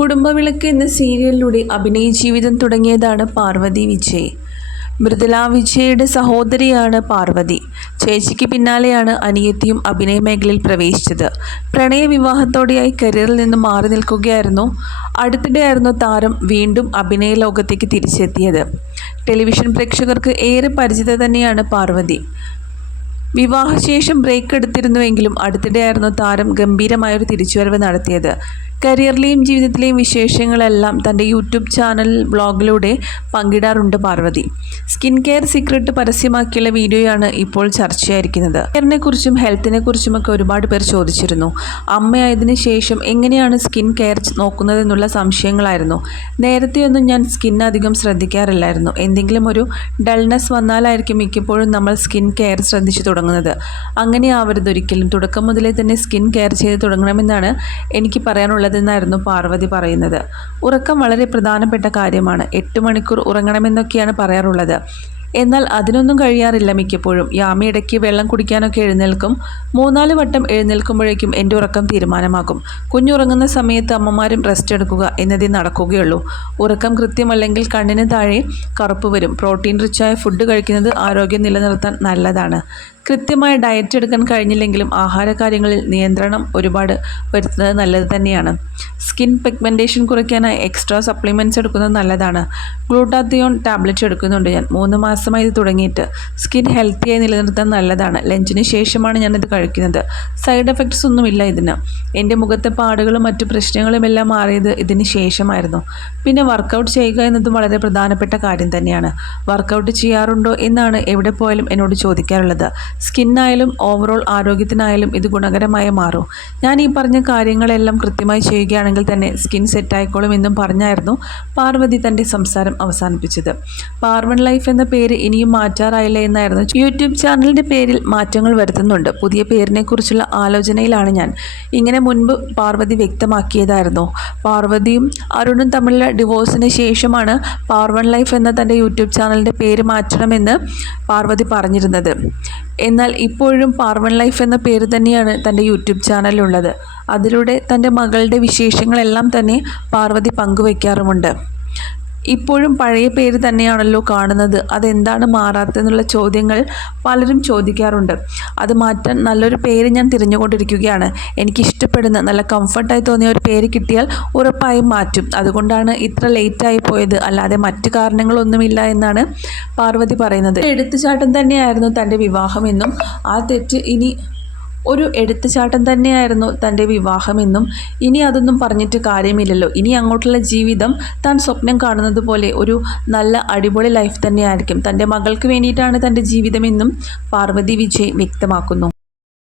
കുടുംബവിളക്ക് എന്ന സീരിയലിലൂടെ അഭിനയ ജീവിതം തുടങ്ങിയതാണ് പാർവതി വിജയ്. മൃദുല വിജയുടെ സഹോദരിയാണ് പാർവതി. ചേച്ചിക്ക് പിന്നാലെയാണ് അനിയത്തിയും അഭിനയ മേഖലയിൽ പ്രവേശിച്ചത്. പ്രണയ വിവാഹത്തോടെയായി കരിയറിൽ നിന്ന് മാറി നിൽക്കുകയായിരുന്നു. അടുത്തിടെയായിരുന്നു താരം വീണ്ടും അഭിനയ ലോകത്തേക്ക് തിരിച്ചെത്തിയത്. ടെലിവിഷൻ പ്രേക്ഷകർക്ക് ഏറെ പരിചിത തന്നെയാണ് പാർവതി. വിവാഹശേഷം ബ്രേക്ക് എടുത്തിരുന്നുവെങ്കിലും അടുത്തിടെയായിരുന്നു താരം ഗംഭീരമായൊരു തിരിച്ചുവരവ് നടത്തിയത്. കരിയറിലെയും ജീവിതത്തിലെയും വിശേഷങ്ങളെല്ലാം തന്റെ യൂട്യൂബ് ചാനൽ ബ്ലോഗിലൂടെ പങ്കിടാറുണ്ട് പാർവതി. സ്കിൻ കെയർ സീക്രട്ട് പരസ്യമാക്കിയുള്ള വീഡിയോയാണ് ഇപ്പോൾ ചർച്ചയായിരിക്കുന്നത്. കെയറിനെ കുറിച്ചും ഹെൽത്തിനെ കുറിച്ചുമൊക്കെ ഒരുപാട് പേർ ചോദിച്ചിരുന്നു. അമ്മയായതിനു ശേഷം എങ്ങനെയാണ് സ്കിൻ കെയർ നോക്കുന്നതെന്നുള്ള സംശയങ്ങളായിരുന്നു. നേരത്തെയൊന്നും ഞാൻ സ്കിൻ അധികം ശ്രദ്ധിക്കാറില്ലായിരുന്നു. എന്തെങ്കിലും ഒരു ഡൾനെസ് വന്നാലായിരിക്കും മിക്കപ്പോഴും നമ്മൾ സ്കിൻ കെയർ ശ്രദ്ധിച്ചു തുടങ്ങുന്നത്. അങ്ങനെ ആവരുത് ഒരിക്കലും തുടക്കം മുതലേ തന്നെ സ്കിൻ കെയർ ചെയ്ത് തുടങ്ങണമെന്നാണ് എനിക്ക് പറയാനുള്ളതെന്നായിരുന്നു പാർവതി പറയുന്നത്. ഉറക്കം വളരെ പ്രധാനപ്പെട്ട കാര്യമാണ്. എട്ട് മണിക്കൂർ ഉറങ്ങണമെന്നൊക്കെയാണ് പറയാറുള്ളത്. എന്നാൽ അതിനൊന്നും കഴിയാറില്ല മിക്കപ്പോഴും. യാമി ഇടയ്ക്ക് വെള്ളം കുടിക്കാനൊക്കെ എഴുന്നേൽക്കും. മൂന്നാൽ വട്ടം എഴുന്നേൽക്കുമ്പോഴേക്കും എന്റെ ഉറക്കം തീരുമാനമാകും. കുഞ്ഞുറങ്ങുന്ന സമയത്ത് അമ്മമാരും റെസ്റ്റ് എടുക്കുക എന്നതേ നടക്കുകയുള്ളൂ. ഉറക്കം കൃത്യമല്ലെങ്കിൽ കണ്ണിന് താഴെ കറുപ്പ് വരും. പ്രോട്ടീൻ റിച്ചായ ഫുഡ് കഴിക്കുന്നത് ആരോഗ്യം നിലനിർത്താൻ നല്ലതാണ്. കൃത്യമായ ഡയറ്റ് എടുക്കാൻ കഴിഞ്ഞില്ലെങ്കിലും ആഹാര കാര്യങ്ങളിൽ നിയന്ത്രണം ഒരുപാട് വരുത്തുന്നത് നല്ലത് തന്നെയാണ്. സ്കിൻ പിഗ്മെന്റേഷൻ കുറയ്ക്കാനായി എക്സ്ട്രാ സപ്ലിമെന്റ്സ് എടുക്കുന്നത് നല്ലതാണ്. ഗ്ലൂട്ടാത്തിയോൺ ടാബ്ലറ്റ് എടുക്കുന്നുണ്ട് ഞാൻ. മൂന്ന് മാസമായി ഇത് തുടങ്ങിയിട്ട്. സ്കിൻ ഹെൽത്തിയായി നിലനിർത്താൻ നല്ലതാണ്. ലഞ്ചിന് ശേഷമാണ് ഞാനിത് കഴിക്കുന്നത്. സൈഡ് എഫക്ട്സ് ഒന്നുമില്ല ഇതിന്. എന്റെ മുഖത്തെ പാടുകളും മറ്റു പ്രശ്നങ്ങളും എല്ലാം മാറിയത് ഇതിന് ശേഷമായിരുന്നു. പിന്നെ വർക്കൗട്ട് ചെയ്യുക എന്നതും വളരെ പ്രധാനപ്പെട്ട കാര്യം തന്നെയാണ്. വർക്കൗട്ട് ചെയ്യാറുണ്ടോ എന്നാണ് എവിടെ പോയാലും എന്നോട് ചോദിക്കാറുള്ളത്. സ്കിന്നായാലും ഓവറോൾ ആരോഗ്യത്തിനായാലും ഇത് ഗുണകരമായി മാറും. ഞാൻ ഈ പറഞ്ഞ കാര്യങ്ങളെല്ലാം കൃത്യമായി ചെയ്യുകയാണെങ്കിൽ തന്നെ സ്കിൻ സെറ്റായിക്കോളും എന്നും പറഞ്ഞായിരുന്നു പാർവതി തന്റെ സംസാരം അവസാനിപ്പിച്ചത്. പാർവൺ ലൈഫ് എന്ന പേര് ഇനിയും മാറ്റാറായില്ല എന്നായിരുന്നു. യൂട്യൂബ് ചാനലിന്റെ പേരിൽ മാറ്റങ്ങൾ വരുത്തുന്നുണ്ട്. പുതിയ പേരിനെക്കുറിച്ചുള്ള ആലോചനയിലാണ് ഞാൻ. ഇങ്ങനെ മുൻപ് പാർവതി വ്യക്തമാക്കിയതായിരുന്നു. പാർവതിയും അരുണും തമ്മിലുള്ള ഡിവോഴ്സിന് ശേഷമാണ് പാർവൺ ലൈഫ് എന്ന തന്റെ യൂട്യൂബ് ചാനലിന്റെ പേര് മാറ്റണമെന്ന് പാർവതി പറഞ്ഞിരുന്നത്. എന്നാൽ ഇപ്പോഴും പാർവൺ ലൈഫ് എന്ന പേര് തന്നെയാണ് തന്റെ യൂട്യൂബ് ചാനലുള്ളത് അതിലൂടെ തന്റെ മകളുടെ വിശേഷങ്ങളെല്ലാം തന്നെ പാർവതി പങ്കുവയ്ക്കാറുമുണ്ട് ഇപ്പോഴും പഴയ പേര് തന്നെയാണല്ലോ കാണുന്നത്. അതെന്താണ് മാറാത്തതെന്നുള്ള ചോദ്യങ്ങൾ പലരും ചോദിക്കാറുണ്ട്. അത് മാറ്റാൻ നല്ലൊരു പേര് ഞാൻ തിരഞ്ഞുകൊണ്ടിരിക്കുകയാണ്. എനിക്ക് ഇഷ്ടപ്പെടുന്ന നല്ല കംഫർട്ടായി തോന്നിയ ഒരു പേര് കിട്ടിയാൽ ഉറപ്പായും മാറ്റും. അതുകൊണ്ടാണ് ഇത്ര ലേറ്റായി പോയത്. അല്ലാതെ മറ്റ് കാരണങ്ങളൊന്നുമില്ല എന്നാണ് പാർവതി പറയുന്നത്. എടുത്തുചാട്ടം തന്നെയായിരുന്നു തന്റെ വിവാഹമെന്നും ആ തെറ്റ് ഇനി ഒരു എടുത്തുചാട്ടം തന്നെയായിരുന്നു തന്റെ വിവാഹമെന്നും ഇനി അതൊന്നും പറഞ്ഞിട്ട് കാര്യമില്ലല്ലോ. ഇനി അങ്ങോട്ടുള്ള ജീവിതം താൻ സ്വപ്നം കാണുന്നത് പോലെ ഒരു നല്ല അടിപൊളി ലൈഫ് തന്നെയായിരിക്കും. തന്റെ മകൾക്ക് വേണ്ടിയിട്ടാണ് തന്റെ ജീവിതമെന്നും പാർവതി വിജയ് വ്യക്തമാക്കുന്നു.